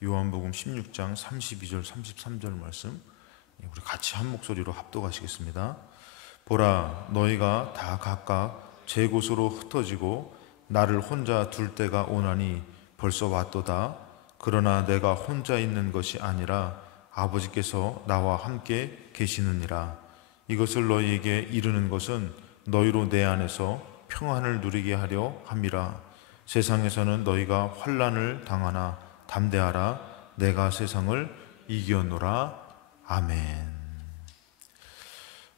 요한복음 16장 32절 33절 말씀 우리 같이 한 목소리로 합독하시겠습니다. 보라, 너희가 다 각각 제 곳으로 흩어지고 나를 혼자 둘 때가 오나니 벌써 왔도다. 그러나 내가 혼자 있는 것이 아니라 아버지께서 나와 함께 계시느니라. 이것을 너희에게 이르는 것은 너희로 내 안에서 평안을 누리게 하려 함이라. 세상에서는 너희가 환난을 당하나 담대하라. 내가 세상을 이겼노라. 아멘.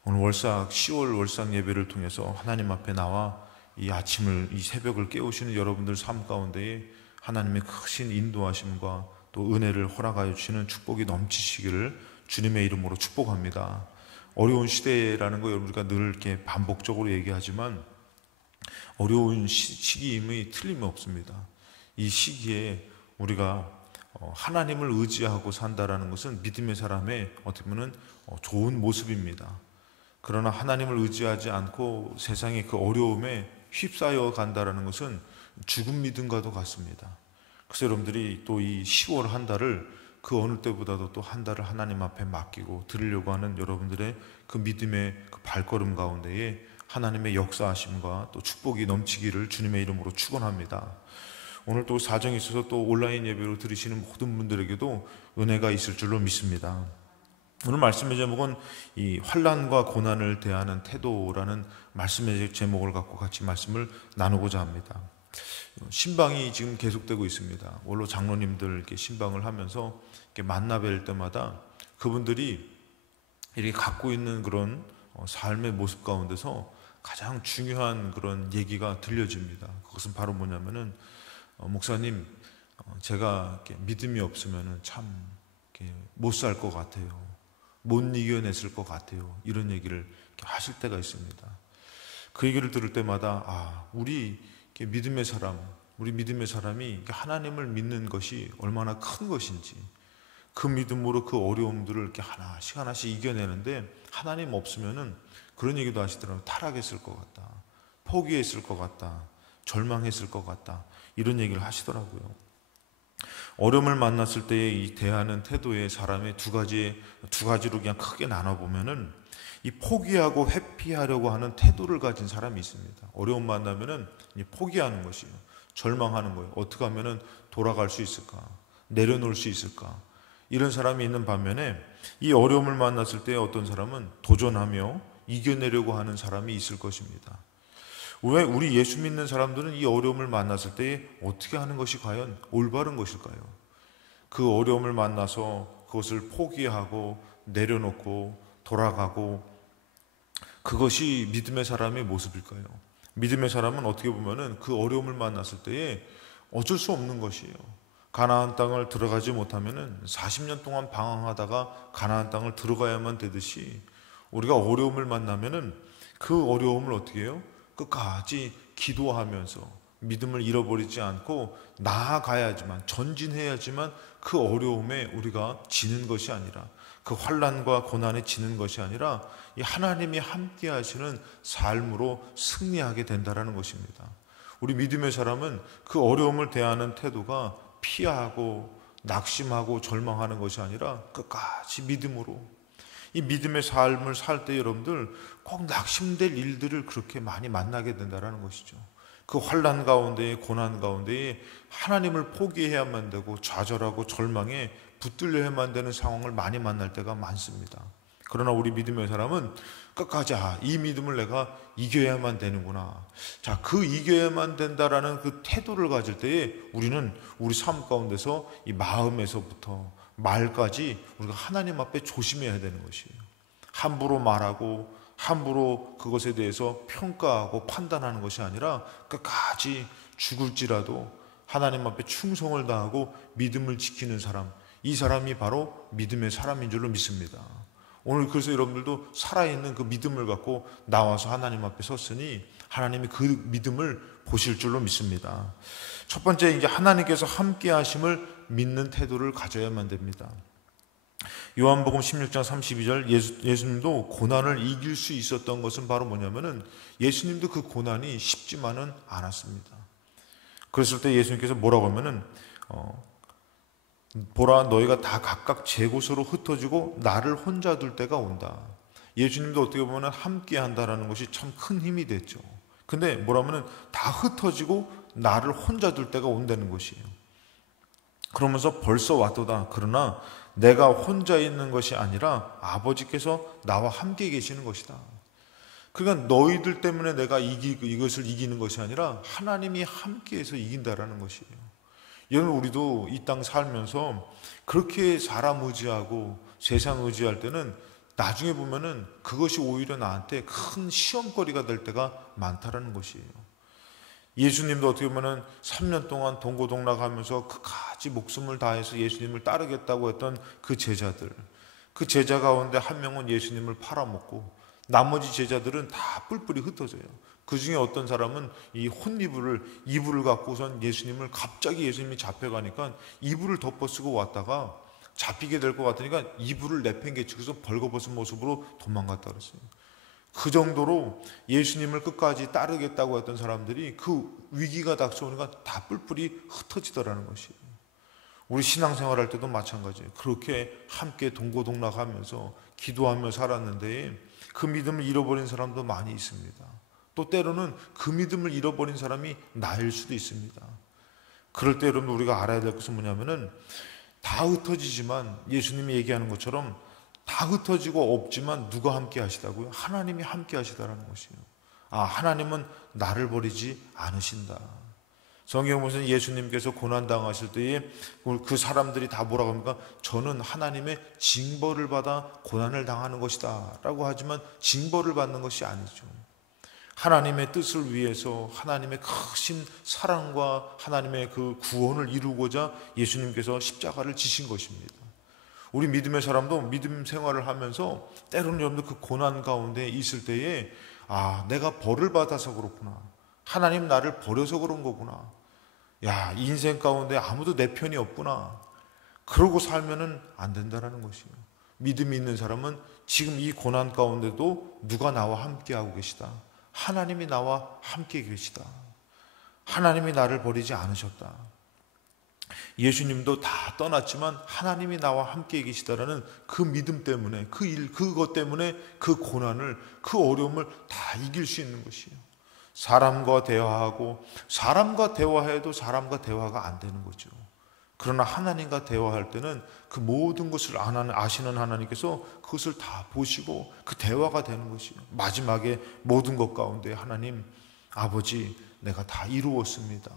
오늘 10월 월삭 예배를 통해서 하나님 앞에 나와 이 아침을, 이 새벽을 깨우시는 여러분들 삶 가운데에 하나님의 크신 인도하심과 또 은혜를 허락하여 주시는 축복이 넘치시기를 주님의 이름으로 축복합니다. 어려운 시대라는 거 우리가 늘 이렇게 반복적으로 얘기하지만 어려운 시기임이 틀림없습니다. 이 시기에 우리가 하나님을 의지하고 산다라는 것은 믿음의 사람의 어떻게 보면 좋은 모습입니다. 그러나 하나님을 의지하지 않고 세상의 그 어려움에 휩싸여 간다라는 것은 죽은 믿음과도 같습니다. 그래서 여러분들이 또 이 10월 한 달을 그 어느 때보다도 또 한 달을 하나님 앞에 맡기고 드리려고 하는 여러분들의 그 믿음의 그 발걸음 가운데에 하나님의 역사하심과 또 축복이 넘치기를 주님의 이름으로 축원합니다. 오늘 또 사정이 있어서 또 온라인 예배로 들으시는 모든 분들에게도 은혜가 있을 줄로 믿습니다. 오늘 말씀의 제목은 이 환난과 고난을 대하는 태도라는 말씀의 제목을 갖고 같이 말씀을 나누고자 합니다. 신방이 지금 계속되고 있습니다. 원로 장로님들 이렇게 신방을 하면서 이렇게 만나 뵐 때마다 그분들이 이렇게 갖고 있는 그런 삶의 모습 가운데서 가장 중요한 그런 얘기가 들려집니다. 그것은 바로 뭐냐면은 목사님, 제가 이렇게 믿음이 없으면은 참 못 살 것 같아요. 못 이겨냈을 것 같아요. 이런 얘기를 하실 때가 있습니다. 그 얘기를 들을 때마다 우리 믿음의 사람, 우리 믿음의 사람이 하나님을 믿는 것이 얼마나 큰 것인지, 그 믿음으로 그 어려움들을 이렇게 하나씩 이겨내는데 하나님 없으면은 그런 얘기도 하시더라고요. 타락했을 것 같다, 포기했을 것 같다, 절망했을 것 같다, 이런 얘기를 하시더라고요. 어려움을 만났을 때 이 대하는 태도의 사람의 두 가지로 그냥 크게 나눠보면은 이 포기하고 회피하려고 하는 태도를 가진 사람이 있습니다. 어려움 만나면은 포기하는 것이에요. 절망하는 거예요. 어떻게 하면은 돌아갈 수 있을까? 내려놓을 수 있을까? 이런 사람이 있는 반면에 이 어려움을 만났을 때 어떤 사람은 도전하며 이겨내려고 하는 사람이 있을 것입니다. 왜 우리 예수 믿는 사람들은 이 어려움을 만났을 때 어떻게 하는 것이 과연 올바른 것일까요? 그 어려움을 만나서 그것을 포기하고 내려놓고 돌아가고, 그것이 믿음의 사람의 모습일까요? 믿음의 사람은 어떻게 보면은 그 어려움을 만났을 때에 어쩔 수 없는 것이에요. 가나안 땅을 들어가지 못하면은 40년 동안 방황하다가 가나안 땅을 들어가야만 되듯이 우리가 어려움을 만나면은 그 어려움을 어떻게 해요? 끝까지 기도하면서 믿음을 잃어버리지 않고 나아가야지만, 전진해야지만 그 어려움에 우리가 지는 것이 아니라, 그 환난과 고난에 지는 것이 아니라 이 하나님이 함께 하시는 삶으로 승리하게 된다는 것입니다. 우리 믿음의 사람은 그 어려움을 대하는 태도가 피하고 낙심하고 절망하는 것이 아니라 끝까지 믿음으로, 이 믿음의 삶을 살 때 여러분들 꼭 낙심될 일들을 그렇게 많이 만나게 된다는 것이죠. 그 환난 가운데, 고난 가운데 하나님을 포기해야만 되고 좌절하고 절망에 붙들려야만 되는 상황을 많이 만날 때가 많습니다. 그러나 우리 믿음의 사람은 끝까지 이 믿음을 내가 이겨야만 되는구나, 그 이겨야만 된다라는 그 태도를 가질 때에 우리는 우리 삶 가운데서 이 마음에서부터 말까지 우리가 하나님 앞에 조심해야 되는 것이에요. 함부로 말하고 함부로 그것에 대해서 평가하고 판단하는 것이 아니라 끝까지 죽을지라도 하나님 앞에 충성을 다하고 믿음을 지키는 사람, 이 사람이 바로 믿음의 사람인 줄로 믿습니다. 오늘 그래서 여러분들도 살아있는 그 믿음을 갖고 나와서 하나님 앞에 섰으니 하나님이 그 믿음을 보실 줄로 믿습니다. 첫 번째, 이제 하나님께서 함께 하심을 믿는 태도를 가져야만 됩니다. 요한복음 16장 32절, 예수님도 고난을 이길 수 있었던 것은 바로 뭐냐면은 예수님도 그 고난이 쉽지만은 않았습니다. 그랬을 때 예수님께서 뭐라고 하면은 보라, 너희가 다 각각 제 곳으로 흩어지고 나를 혼자 둘 때가 온다. 예수님도 어떻게 보면 함께 한다라는 것이 참 큰 힘이 됐죠. 근데 뭐라면은 다 흩어지고 나를 혼자 둘 때가 온다는 것이에요. 그러면서 벌써 왔도다. 그러나 내가 혼자 있는 것이 아니라 아버지께서 나와 함께 계시는 것이다. 그러니까 너희들 때문에 내가 이것을 이기는 것이 아니라 하나님이 함께해서 이긴다라는 것이에요. 여러분, 우리도 이 땅 살면서 그렇게 사람 의지하고 세상 의지할 때는 나중에 보면은 그것이 오히려 나한테 큰 시험거리가 될 때가 많다라는 것이에요. 예수님도 어떻게 보면은 3년 동안 동고동락하면서 그까지 목숨을 다해서 예수님을 따르겠다고 했던 그 제자들, 그 제자 가운데 한 명은 예수님을 팔아먹고 나머지 제자들은 다 뿔뿔이 흩어져요. 그 중에 어떤 사람은 이 이불을 갖고선 갑자기 예수님이 잡혀가니까 이불을 덮어쓰고 왔다가 잡히게 될 것 같으니까 이불을 내팽개치고서 벌거벗은 모습으로 도망갔다 그랬어요. 그 정도로 예수님을 끝까지 따르겠다고 했던 사람들이 그 위기가 닥쳐오니까 다 뿔뿔이 흩어지더라는 것이에요. 우리 신앙생활 할 때도 마찬가지예요. 그렇게 함께 동고동락하면서 기도하며 살았는데 그 믿음을 잃어버린 사람도 많이 있습니다. 또 때로는 그 믿음을 잃어버린 사람이 나일 수도 있습니다. 그럴 때 여러분, 우리가 알아야 될 것은 뭐냐면은 다 흩어지지만 예수님이 얘기하는 것처럼 다 흩어지고 없지만 누가 함께 하시다고요? 하나님이 함께 하시다라는 것이에요. 하나님은 나를 버리지 않으신다. 성경 보면 예수님께서 고난당하실 때에 그 사람들이 다 뭐라고 합니까? 저는 하나님의 징벌을 받아 고난을 당하는 것이다 라고 하지만 징벌을 받는 것이 아니죠. 하나님의 뜻을 위해서 하나님의 크신 사랑과 하나님의 그 구원을 이루고자 예수님께서 십자가를 지신 것입니다. 우리 믿음의 사람도 믿음 생활을 하면서 때로는 여러분들 그 고난 가운데 있을 때에 내가 벌을 받아서 그렇구나. 하나님 나를 버려서 그런 거구나. 인생 가운데 아무도 내 편이 없구나. 그러고 살면은 안 된다라는 것이에요. 믿음이 있는 사람은 지금 이 고난 가운데도 누가 나와 함께하고 계시다. 하나님이 나와 함께 계시다. 하나님이 나를 버리지 않으셨다. 예수님도 다 떠났지만 하나님이 나와 함께 계시다라는 그 믿음 때문에 그것 때문에 그 고난을, 그 어려움을 다 이길 수 있는 것이에요. 사람과 대화하고 사람과 대화해도 사람과 대화가 안 되는 거죠. 그러나 하나님과 대화할 때는 그 모든 것을 아시는 하나님께서 그것을 다 보시고 그 대화가 되는 것이에요. 마지막에 모든 것 가운데 하나님, 아버지, 내가 다 이루었습니다.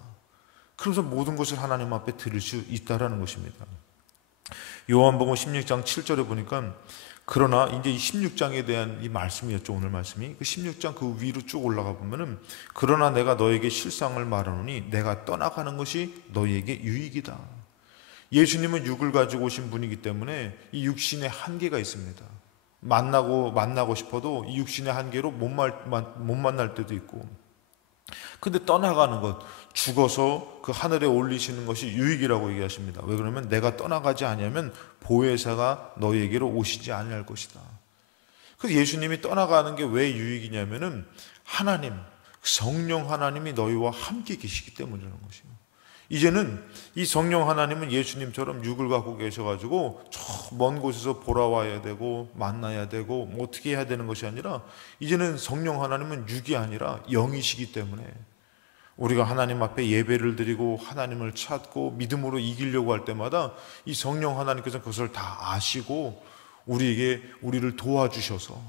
그래서 모든 것을 하나님 앞에 드릴 수 있다라는 것입니다. 요한복음 16장 7절에 보니까 그러나 이제 이 16장에 대한 이 말씀이었죠. 오늘 말씀이 그 16장 그 위로 쭉 올라가 보면은 그러나 내가 너에게 실상을 말하노니 내가 떠나가는 것이 너에게 유익이다. 예수님은 육을 가지고 오신 분이기 때문에 이 육신의 한계가 있습니다. 만나고 싶어도 이 육신의 한계로 못 만날 때도 있고, 근데 떠나가는 것, 죽어서 그 하늘에 올리시는 것이 유익이라고 얘기하십니다. 왜 그러면 내가 떠나가지 아니하면 보혜사가 너희에게로 오시지 아니할 것이다. 그래서 예수님이 떠나가는 게 왜 유익이냐면은 하나님, 성령 하나님이 너희와 함께 계시기 때문이라는 것이에요. 이제는 이 성령 하나님은 예수님처럼 육을 갖고 계셔가지고 저 먼 곳에서 보러와야 되고 만나야 되고 뭐 어떻게 해야 되는 것이 아니라 이제는 성령 하나님은 육이 아니라 영이시기 때문에 우리가 하나님 앞에 예배를 드리고 하나님을 찾고 믿음으로 이기려고 할 때마다 이 성령 하나님께서 그것을 다 아시고 우리를 도와주셔서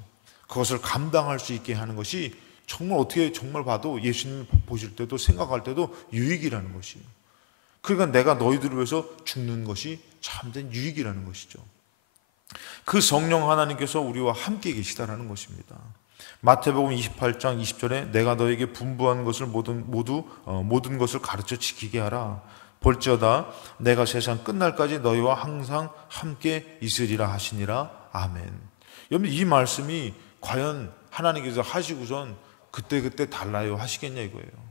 그것을 감당할 수 있게 하는 것이 정말 봐도 예수님 보실 때도 생각할 때도 유익이라는 것이에요. 그러니까 내가 너희들을 위해서 죽는 것이 참된 유익이라는 것이죠. 그 성령 하나님께서 우리와 함께 계시다라는 것입니다. 마태복음 28장 20절에 내가 너에게 분부한 것을 모든 것을 가르쳐 지키게 하라. 볼지어다 내가 세상 끝날까지 너희와 항상 함께 있으리라 하시니라. 아멘. 여러분, 이 말씀이 과연 하나님께서 하시고선 그때 달라요 하시겠냐 이거예요.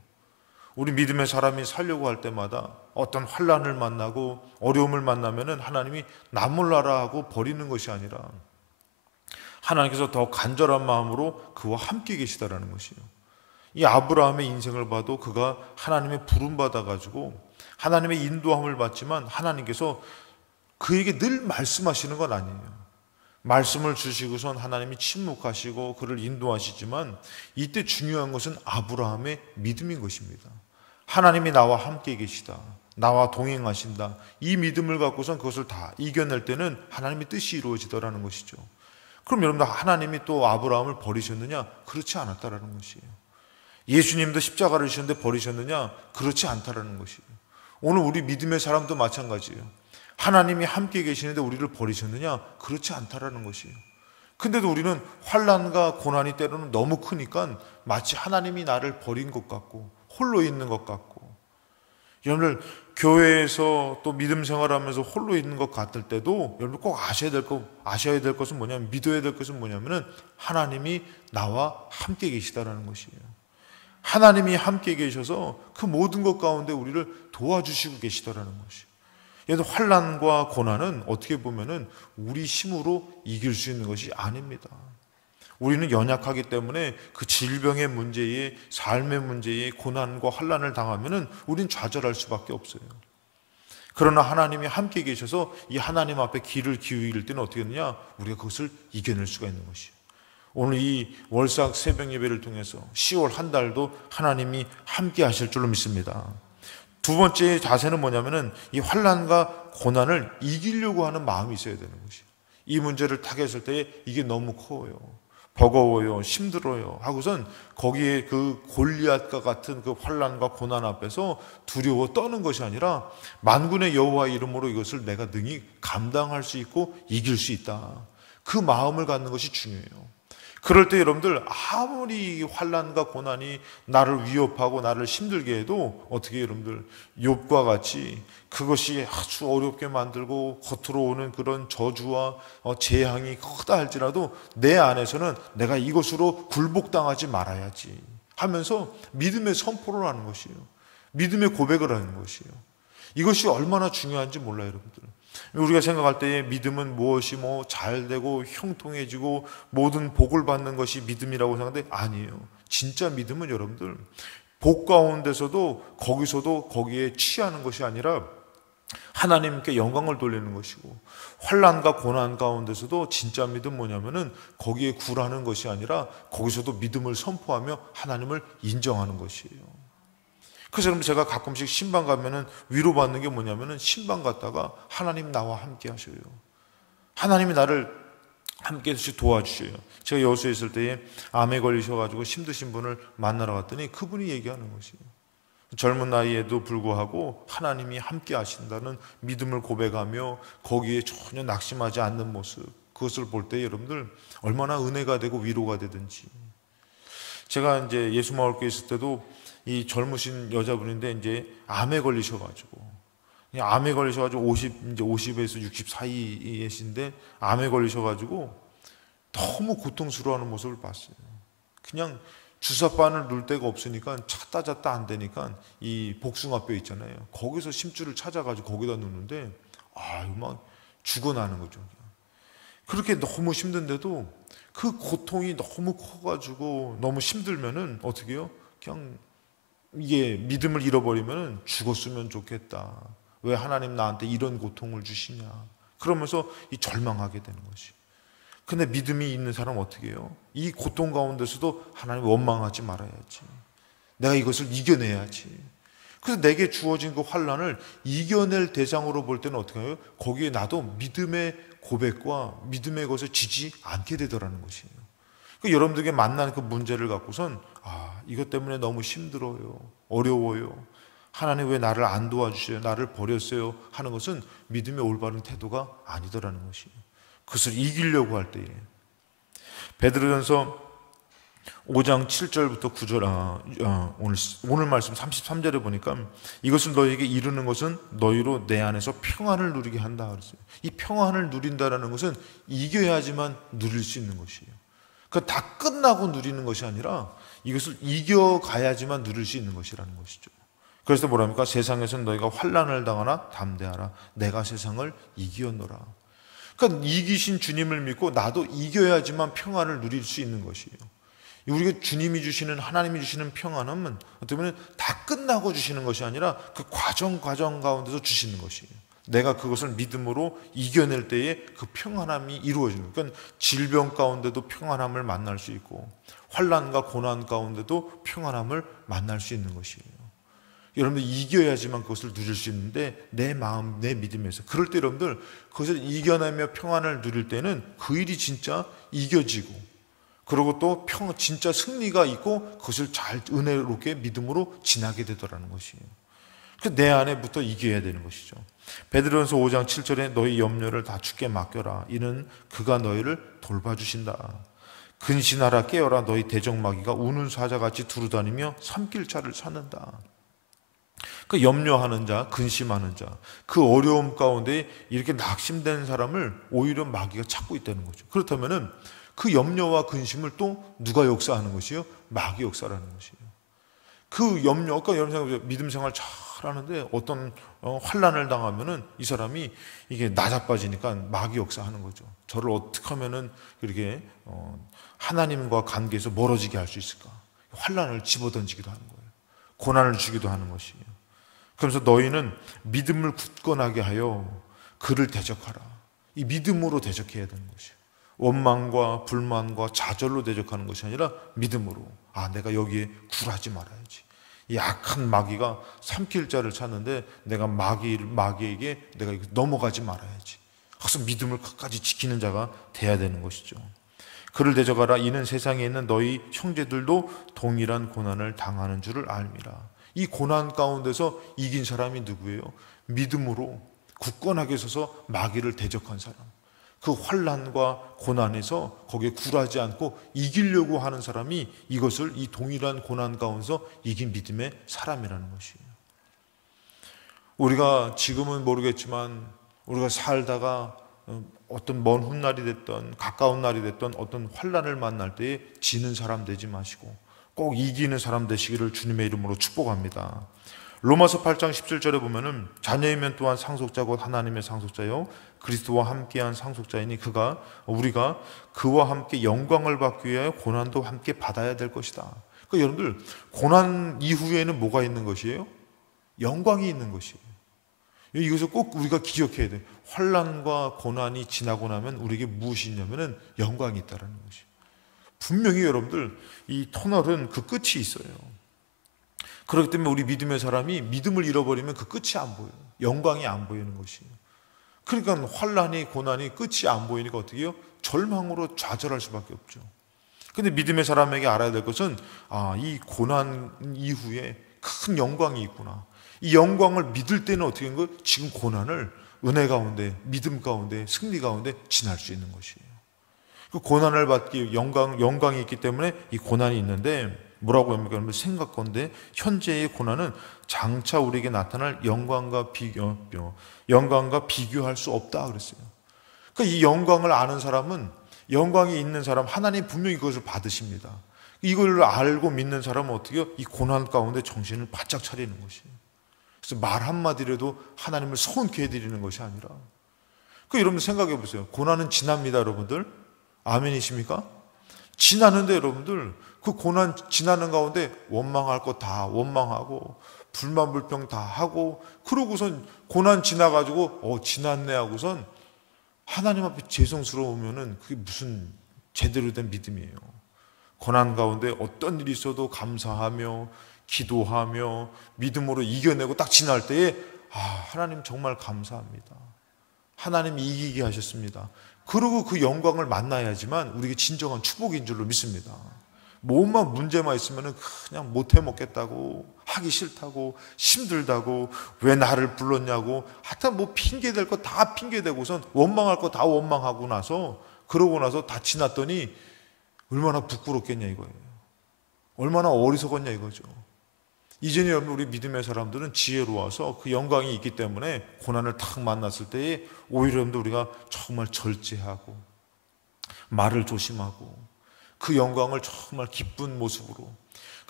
우리 믿음의 사람이 살려고 할 때마다 어떤 환난을 만나고 어려움을 만나면은 하나님이 나 몰라라 하고 버리는 것이 아니라 하나님께서 더 간절한 마음으로 그와 함께 계시다라는 것이에요. 이 아브라함의 인생을 봐도 그가 하나님의 부름 받아가지고 하나님의 인도함을 받지만 하나님께서 그에게 늘 말씀하시는 건 아니에요. 말씀을 주시고선 하나님이 침묵하시고 그를 인도하시지만 이때 중요한 것은 아브라함의 믿음인 것입니다. 하나님이 나와 함께 계시다, 나와 동행하신다, 이 믿음을 갖고선 그것을 다 이겨낼 때는 하나님의 뜻이 이루어지더라는 것이죠. 그럼 여러분들, 하나님이 또 아브라함을 버리셨느냐? 그렇지 않았다라는 것이에요. 예수님도 십자가를 지셨는데 버리셨느냐? 그렇지 않다라는 것이에요. 오늘 우리 믿음의 사람도 마찬가지예요. 하나님이 함께 계시는데 우리를 버리셨느냐? 그렇지 않다라는 것이에요. 근데도 우리는 환난과 고난이 때로는 너무 크니까 마치 하나님이 나를 버린 것 같고 홀로 있는 것 같고, 여러분들 교회에서 또 믿음 생활하면서 홀로 있는 것 같을 때도 여러분 꼭 아셔야 될 것은 뭐냐면, 믿어야 될 것은 뭐냐면은 하나님이 나와 함께 계시다라는 것이에요. 하나님이 함께 계셔서 그 모든 것 가운데 우리를 도와주시고 계시다라는 것이에요. 얘도 환난과 고난은 어떻게 보면은 우리 힘으로 이길 수 있는 것이 아닙니다. 우리는 연약하기 때문에 그 질병의 문제에, 삶의 문제에 고난과 환난을 당하면은 우린 좌절할 수밖에 없어요. 그러나 하나님이 함께 계셔서 이 하나님 앞에 귀를 기울일 때는 어떻게 되느냐? 우리가 그것을 이겨낼 수가 있는 것이에요. 오늘 이 월삭 새벽 예배를 통해서 10월 한 달도 하나님이 함께 하실 줄로 믿습니다. 두 번째 자세는 뭐냐면은 이 환난과 고난을 이기려고 하는 마음이 있어야 되는 것이에요. 이 문제를 타개했을 때 이게 너무 커요, 버거워요, 힘들어요 하고선 거기에 그 골리앗과 같은 그 환난과 고난 앞에서 두려워 떠는 것이 아니라 만군의 여호와의 이름으로 이것을 내가 능히 감당할 수 있고 이길 수 있다, 그 마음을 갖는 것이 중요해요. 그럴 때 여러분들, 아무리 환난과 고난이 나를 위협하고 나를 힘들게 해도 어떻게 여러분들, 욥과 같이 그것이 아주 어렵게 만들고 겉으로 오는 그런 저주와 재앙이 크다 할지라도 내 안에서는 내가 이것으로 굴복당하지 말아야지 하면서 믿음의 선포를 하는 것이에요. 믿음의 고백을 하는 것이에요. 이것이 얼마나 중요한지 몰라요, 여러분들. 우리가 생각할 때에 믿음은 무엇이 잘 되고 형통해지고 모든 복을 받는 것이 믿음이라고 생각하는데 아니에요. 진짜 믿음은 여러분들, 복 가운데서도 거기에 취하는 것이 아니라 하나님께 영광을 돌리는 것이고, 환난과 고난 가운데서도 진짜 믿음 뭐냐면은 거기에 굴하는 것이 아니라 거기서도 믿음을 선포하며 하나님을 인정하는 것이에요. 그래서 여러분, 제가 가끔씩 신방 가면은 위로받는 게 뭐냐면은, 신방 갔다가 하나님 나와 함께 하셔요. 하나님이 나를 함께 해서 도와주셔요. 제가 여수에 있을 때에 암에 걸리셔가지고 힘드신 분을 만나러 갔더니 그분이 얘기하는 것이에요. 젊은 나이에도 불구하고 하나님이 함께 하신다는 믿음을 고백하며 거기에 전혀 낙심하지 않는 모습, 그것을 볼 때 여러분들 얼마나 은혜가 되고 위로가 되든지. 제가 이제 예수마을교회 있을 때도 이 젊으신 여자분인데 이제 암에 걸리셔가지고 50에서 60 사이이신데 암에 걸리셔가지고 너무 고통스러워하는 모습을 봤어요. 그냥 주사바늘 놓을 데가 없으니까 찾다 안 되니까 이 복숭아뼈 있잖아요, 거기서 심줄을 찾아가지고 거기다 놓는데 막 죽어나는 거죠. 그렇게 너무 힘든데도 그 고통이 너무 커가지고 너무 힘들면은 어떻게 해요? 그냥 이게 믿음을 잃어버리면 죽었으면 좋겠다, 왜 하나님 나한테 이런 고통을 주시냐, 그러면서 이 절망하게 되는 것이. 근데 믿음이 있는 사람은 어떻게 해요? 이 고통 가운데서도 하나님 원망하지 말아야지, 내가 이것을 이겨내야지. 그래서 내게 주어진 그 환난을 이겨낼 대상으로 볼 때는 어떻게 해요? 거기에 나도 믿음의 고백과 믿음의 것을 지지 않게 되더라는 것이에요. 그러니까 여러분들에게 만난 그 문제를 갖고선 이것 때문에 너무 힘들어요, 어려워요, 하나님 왜 나를 안 도와주셔요, 나를 버렸어요 하는 것은 믿음의 올바른 태도가 아니더라는 것이에요. 그것을 이기려고 할 때에 베드로전서 5장 7절부터 9절 오늘 말씀 33절에 보니까 이것을 너희에게 이루는 것은 너희로 내 안에서 평안을 누리게 한다 그랬어요. 이 평안을 누린다라는 것은 이겨야지만 누릴 수 있는 것이에요. 그 다 끝나고 누리는 것이 아니라 이것을 이겨가야지만 누릴 수 있는 것이라는 것이죠. 그래서 뭐랍니까? 세상에서는 너희가 환난을 당하나 담대하라, 내가 세상을 이기었노라. 그러니까 이기신 주님을 믿고 나도 이겨야지만 평안을 누릴 수 있는 것이에요. 우리가 주님이 주시는, 하나님이 주시는 평안은 어떻게 보면 다 끝나고 주시는 것이 아니라 그 과정 가운데서 주시는 것이에요. 내가 그것을 믿음으로 이겨낼 때에 그 평안함이 이루어지는 거예요. 그러니까 질병 가운데도 평안함을 만날 수 있고 환난과 고난 가운데도 평안함을 만날 수 있는 것이에요. 여러분들 이겨야지만 그것을 누릴 수 있는데 내 마음, 내 믿음에서 그럴 때 여러분들 그것을 이겨내며 평안을 누릴 때는 그 일이 진짜 이겨지고 그리고 또 진짜 승리가 있고 그것을 잘 은혜롭게 믿음으로 지나게 되더라는 것이에요. 내 안에부터 이겨야 되는 것이죠. 베드로전서 5장 7절에 너희 염려를 다 주께 맡겨라. 이는 그가 너희를 돌봐주신다. 근신하라 깨어라. 너희 대적마귀가 우는 사자같이 두루다니며 삼킬자를 찾는다. 그 염려하는 자, 근심하는 자, 그 어려움 가운데 이렇게 낙심된 사람을 오히려 마귀가 찾고 있다는 거죠. 그렇다면은 그 염려와 근심을 또 누가 역사하는 것이요? 마귀 역사라는 것이에요. 그 염려, 아까 여러분 생각해보세요. 믿음 생활 잘 하는데 어떤 환난을 당하면은 이 사람이 이게 나자빠지니까 마귀 역사하는 거죠. 저를 어떻게 하면은 이렇게 하나님과 관계에서 멀어지게 할 수 있을까? 환난을 집어던지기도 하는 거예요. 고난을 주기도 하는 것이에요. 그래서 너희는 믿음을 굳건하게 하여 그를 대적하라. 이 믿음으로 대적해야 되는 것이에요. 원망과 불만과 좌절로 대적하는 것이 아니라 믿음으로, 내가 여기에 굴하지 말아야지. 이 악한 마귀가 삼킬 자를 찾는데 내가 마귀에게 내가 넘어가지 말아야지. 그래서 믿음을 끝까지 지키는 자가 돼야 되는 것이죠. 그를 대적하라. 이는 세상에 있는 너희 형제들도 동일한 고난을 당하는 줄을 알미라. 이 고난 가운데서 이긴 사람이 누구예요? 믿음으로 굳건하게 서서 마귀를 대적한 사람. 그 환난과 고난에서 거기에 굴하지 않고 이기려고 하는 사람이 이것을 이 동일한 고난 가운데서 이긴 믿음의 사람이라는 것이에요. 우리가 지금은 모르겠지만 우리가 살다가 어떤 먼 훗날이 됐던 가까운 날이 됐던 어떤 환난을 만날 때에 지는 사람 되지 마시고 꼭 이기는 사람 되시기를 주님의 이름으로 축복합니다. 로마서 8장 17절에 보면은 자녀이면 또한 상속자 곧 하나님의 상속자요 그리스도와 함께한 상속자이니 우리가 그와 함께 영광을 받기 위하여 고난도 함께 받아야 될 것이다. 그러니까 여러분들 고난 이후에는 뭐가 있는 것이에요? 영광이 있는 것이에요. 이것을 꼭 우리가 기억해야 돼요. 환난과 고난이 지나고 나면 우리에게 무엇이 있냐면은 영광이 있다라는 것이에요. 분명히 여러분들 이 터널은 그 끝이 있어요. 그렇기 때문에 우리 믿음의 사람이 믿음을 잃어버리면 그 끝이 안 보여요. 영광이 안 보이는 것이에요. 그러니까 환난이 고난이 끝이 안 보이니까 어떻게 해요? 절망으로 좌절할 수밖에 없죠. 그런데 믿음의 사람에게 알아야 될 것은 이 고난 이후에 큰 영광이 있구나. 이 영광을 믿을 때는 어떻게 하는 거예요? 지금 고난을 은혜 가운데 믿음 가운데 승리 가운데 지날 수 있는 것이에요. 그 고난을 받기 영광이 있기 때문에 이 고난이 있는데 뭐라고 합니까? 생각건데 현재의 고난은 장차 우리에게 나타날 영광과 비교할 수 없다 그랬어요. 그러니까 이 영광을 아는 사람은 영광이 있는 사람 하나님 분명히 그것을 받으십니다. 이걸 알고 믿는 사람은 어떻게 해요? 이 고난 가운데 정신을 바짝 차리는 것이에요. 그래서 말 한마디라도 하나님을 서운케 해드리는 것이 아니라 여러분 생각해 보세요. 고난은 지납니다 여러분들. 아멘이십니까? 지나는데 여러분들 그 고난 지나는 가운데 원망할 거 다 원망하고 불만 불평 다 하고 그러고선 고난 지나가지고 지났네 하고선 하나님 앞에 죄송스러우면은 그게 무슨 제대로 된 믿음이에요. 고난 가운데 어떤 일이 있어도 감사하며 기도하며 믿음으로 이겨내고 딱 지날 때에 하나님 정말 감사합니다. 하나님 이기게 하셨습니다. 그리고 그 영광을 만나야지만 우리에게 진정한 축복인 줄로 믿습니다. 뭐만 문제만 있으면 그냥 못해 먹겠다고 하기 싫다고 힘들다고 왜 나를 불렀냐고 하여튼 뭐 핑계댈 거 다 핑계대고선 원망할 거 다 원망하고 나서 그러고 나서 다 지났더니 얼마나 부끄럽겠냐 이거예요. 얼마나 어리석었냐 이거죠. 이전에 여러분 우리 믿음의 사람들은 지혜로워서 그 영광이 있기 때문에 고난을 탁 만났을 때에 오히려 여러분들 우리가 정말 절제하고 말을 조심하고 그 영광을 정말 기쁜 모습으로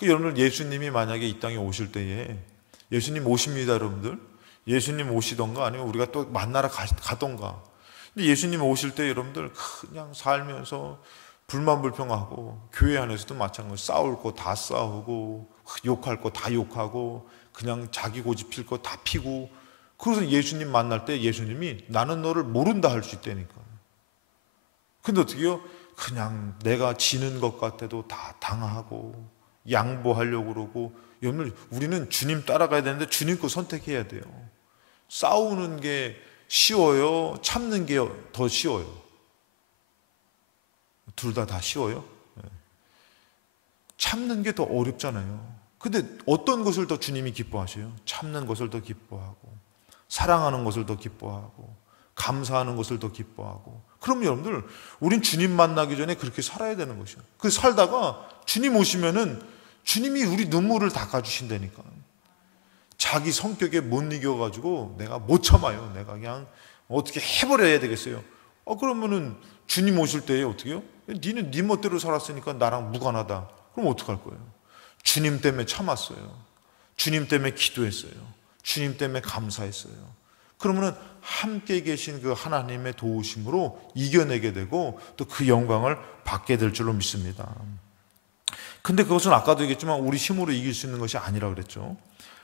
여러분들 예수님이 만약에 이 땅에 오실 때에 예수님 오십니다 여러분들. 예수님 오시던가 아니면 우리가 또 만나러 가던가. 근데 예수님 오실 때 여러분들 그냥 살면서 불만불평하고 교회 안에서도 마찬가지로 싸울 거 다 싸우고 욕할 거 다 욕하고 그냥 자기 고집 필 거 다 피고 그래서 예수님 만날 때 예수님이 나는 너를 모른다 할 수 있다니까. 근데 어떻게 해요? 그냥 내가 지는 것 같아도 다 당하고 양보하려고 그러고. 여러분, 우리는 주님 따라가야 되는데 주님 거 선택해야 돼요. 싸우는 게 쉬워요? 참는 게 더 쉬워요? 둘 다 쉬워요? 참는 게 더 어렵잖아요. 근데 어떤 것을 더 주님이 기뻐하셔요? 참는 것을 더 기뻐하고, 사랑하는 것을 더 기뻐하고, 감사하는 것을 더 기뻐하고. 그럼 여러분들, 우린 주님 만나기 전에 그렇게 살아야 되는 것이요. 그 살다가 주님 오시면은 주님이 우리 눈물을 닦아주신다니까. 자기 성격에 못 이겨가지고 내가 못 참아요. 내가 그냥 어떻게 해버려야 되겠어요. 그러면은 주님 오실 때에 어떻게 해요? 니는 네 멋대로 살았으니까 나랑 무관하다. 그럼 어떡할 거예요? 주님 때문에 참았어요. 주님 때문에 기도했어요. 주님 때문에 감사했어요. 그러면은 함께 계신 그 하나님의 도우심으로 이겨내게 되고 또 그 영광을 받게 될 줄로 믿습니다. 근데 그것은 아까도 얘기했지만 우리 힘으로 이길 수 있는 것이 아니라 그랬죠.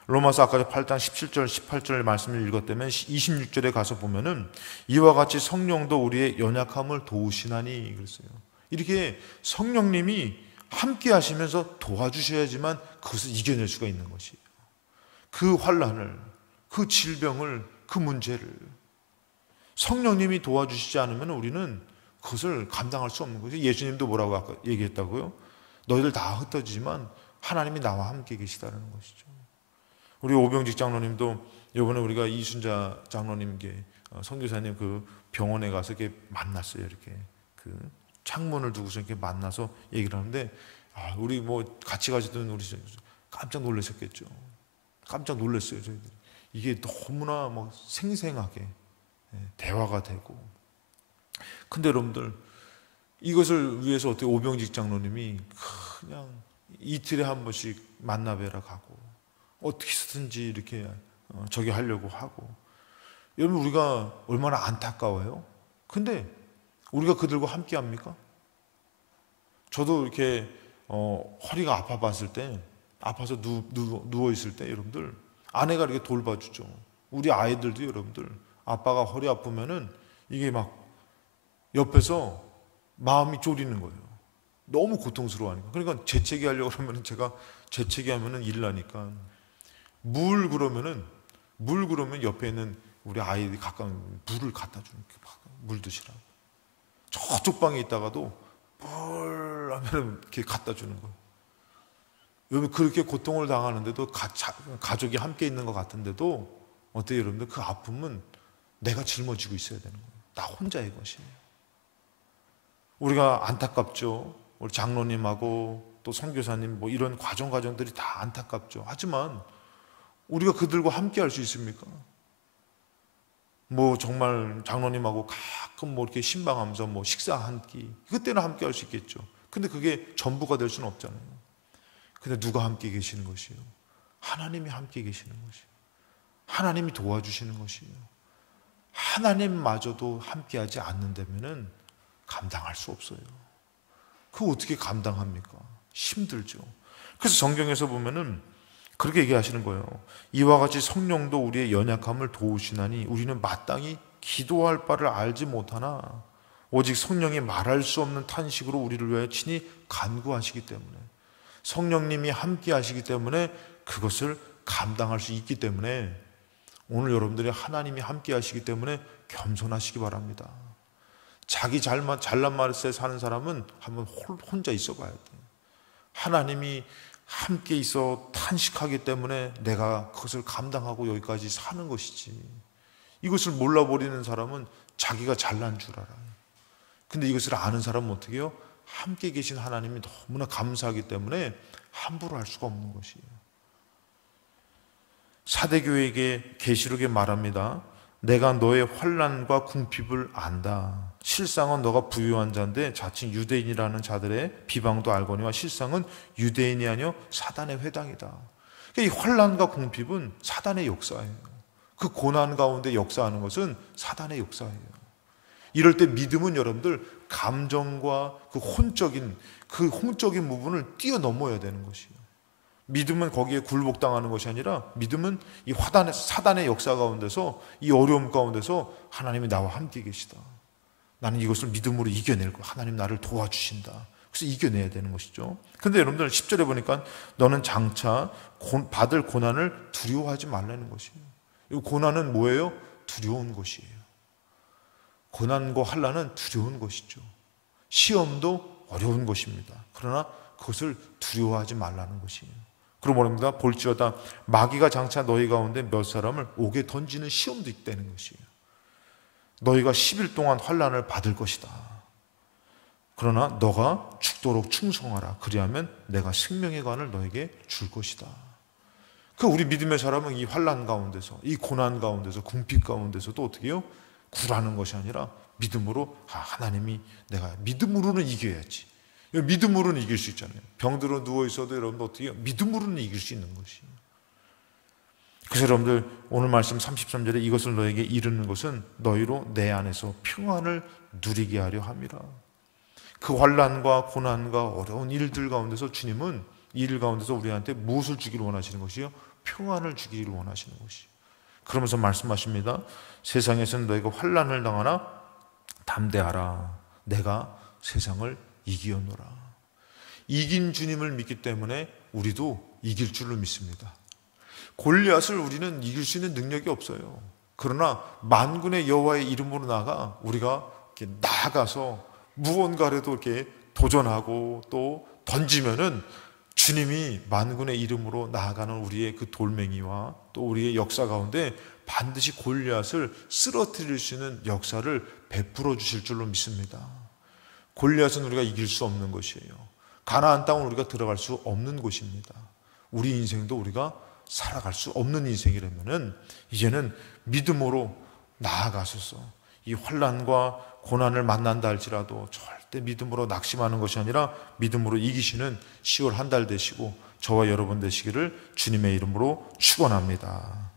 로마서 아까 8장 17절 18절 말씀을 읽었다면 26절에 가서 보면은 이와 같이 성령도 우리의 연약함을 도우시나니 그랬어요. 이렇게 성령님이 함께 하시면서 도와주셔야지만 그것을 이겨낼 수가 있는 것이에요. 그 환난을, 그 질병을, 그 문제를 성령님이 도와주시지 않으면 우리는 그것을 감당할 수 없는 거죠. 예수님도 뭐라고 아까 얘기했다고요? 너희들 다 흩어지지만 하나님이 나와 함께 계시다는 것이죠. 우리 오병직 장로님도 이번에 우리가 이순자 장로님께 선교사님 그 병원에 가서 이렇게 만났어요. 이렇게 그 창문을 두고서 이렇게 만나서 얘기를 하는데 우리 뭐 같이 가시던 우리 깜짝 놀라셨겠죠. 깜짝 놀랐어요. 저희들이. 이게 너무나 뭐 생생하게 대화가 되고. 근데 여러분들 이것을 위해서 어떻게 오병직 장로님이 그냥 이틀에 한 번씩 만나뵈러 가고 어떻게 해서든지 이렇게 저기 하려고 하고. 여러분 우리가 얼마나 안타까워요. 근데 우리가 그들과 함께 합니까? 저도 이렇게 허리가 아파 봤을 때, 아파서 누워 있을 때 여러분들 아내가 이렇게 돌봐주죠. 우리 아이들도 여러분들 아빠가 허리 아프면은 이게 막 옆에서 마음이 졸이는 거예요. 너무 고통스러워하니까. 그러니까 재채기 하려고 그러면 제가 재채기 하면은 일 나니까 물 그러면 옆에 있는 우리 아이들이 가까운 물을 갖다 주는 거예요. 물 드시라고. 저쪽 방에 있다가도 물 하면 이렇게 갖다 주는 거예요. 여러분 그렇게 고통을 당하는데도 가족이 함께 있는 것 같은데도 어때요 여러분들? 그 아픔은 내가 짊어지고 있어야 되는 거예요. 나 혼자의 것이에요. 우리가 안타깝죠. 우리 장로님하고 또 선교사님 뭐 이런 과정들이 다 안타깝죠. 하지만 우리가 그들과 함께 할 수 있습니까? 뭐 정말 장로님하고 가끔 뭐 이렇게 신방하면서 뭐 식사 한 끼, 그때는 함께 할 수 있겠죠. 근데 그게 전부가 될 수는 없잖아요. 근데 누가 함께 계시는 것이에요? 하나님이 함께 계시는 것이에요. 하나님이 도와주시는 것이에요. 하나님마저도 함께 하지 않는다면은 감당할 수 없어요. 그거 어떻게 감당합니까? 힘들죠. 그래서 성경에서 보면은 그렇게 얘기하시는 거예요. 이와 같이 성령도 우리의 연약함을 도우시나니 우리는 마땅히 기도할 바를 알지 못하나 오직 성령이 말할 수 없는 탄식으로 우리를 위하여 친히 간구하시기 때문에, 성령님이 함께 하시기 때문에 그것을 감당할 수 있기 때문에 오늘 여러분들이 하나님이 함께 하시기 때문에 겸손하시기 바랍니다. 자기 잘난 말세 사는 사람은 한번 혼자 있어 봐야 돼요. 하나님이 함께 있어 탄식하기 때문에 내가 그것을 감당하고 여기까지 사는 것이지, 이것을 몰라버리는 사람은 자기가 잘난 줄 알아요. 근데 이것을 아는 사람은 어떻게 해요? 함께 계신 하나님이 너무나 감사하기 때문에 함부로 할 수가 없는 것이에요. 사대교회에게 계시록에 말합니다. 내가 너의 환난과 궁핍을 안다. 실상은 너가 부유한 자인데 자칭 유대인이라는 자들의 비방도 알거니와 실상은 유대인이 아니요 사단의 회당이다. 그러니까 이 환난과 궁핍은 사단의 역사예요. 그 고난 가운데 역사하는 것은 사단의 역사예요. 이럴 때 믿음은 여러분들 감정과 그 홍적인 부분을 뛰어넘어야 되는 것이에요. 믿음은 거기에 굴복당하는 것이 아니라 믿음은 이 화단의 사단의 역사 가운데서 이 어려움 가운데서 하나님이 나와 함께 계시다. 나는 이것을 믿음으로 이겨낼 거야. 하나님 나를 도와주신다. 그래서 이겨내야 되는 것이죠. 근데 여러분들 10절에 보니까 너는 장차 받을 고난을 두려워하지 말라는 것이에요. 이 고난은 뭐예요? 두려운 것이에요. 고난과 환난은 두려운 것이죠. 시험도 어려운 것입니다. 그러나 그것을 두려워하지 말라는 것이에요. 그럼 뭐랍니까? 볼지어다 마귀가 장차 너희 가운데 몇 사람을 옥에 던지는 시험도 있다는 것이에요. 너희가 10일 동안 환난을 받을 것이다. 그러나 너가 죽도록 충성하라. 그리하면 내가 생명의 관을 너에게 줄 것이다. 그 우리 믿음의 사람은 이 환난 가운데서, 이 고난 가운데서, 궁핍 가운데서도 어떻게 해요? 굴하는 것이 아니라 믿음으로 하나님이 내가 믿음으로는 이겨야지. 믿음으로는 이길 수 있잖아요. 병들어 누워 있어도 여러분들 어떻게 해요? 믿음으로는 이길 수 있는 것이에요. 그래서 여러분들 오늘 말씀 33절에 이것을 너에게 이르는 것은 너희로 내 안에서 평안을 누리게 하려 함이라. 그 환난과 고난과 어려운 일들 가운데서 주님은 이 일 가운데서 우리한테 무엇을 주기를 원하시는 것이요? 평안을 주기를 원하시는 것이요. 그러면서 말씀하십니다. 세상에서는 너희가 환난을 당하나 담대하라. 내가 세상을 이기었노라. 이긴 주님을 믿기 때문에 우리도 이길 줄로 믿습니다. 골리앗을 우리는 이길 수 있는 능력이 없어요. 그러나 만군의 여호와의 이름으로 우리가 이렇게 나아가서 무언가라도 이렇게 도전하고 또 던지면은 주님이 만군의 이름으로 나아가는 우리의 그 돌멩이와 또 우리의 역사 가운데 반드시 골리앗을 쓰러뜨릴 수 있는 역사를 베풀어 주실 줄로 믿습니다. 골리앗은 우리가 이길 수 없는 것이에요. 가나안 땅은 우리가 들어갈 수 없는 곳입니다. 우리 인생도 우리가 살아갈 수 없는 인생이라면은 이제는 믿음으로 나아가소서. 이 환난과 고난을 만난다 할지라도 절대 믿음으로 낙심하는 것이 아니라 믿음으로 이기시는 10월 한 달 되시고 저와 여러분 되시기를 주님의 이름으로 축원합니다.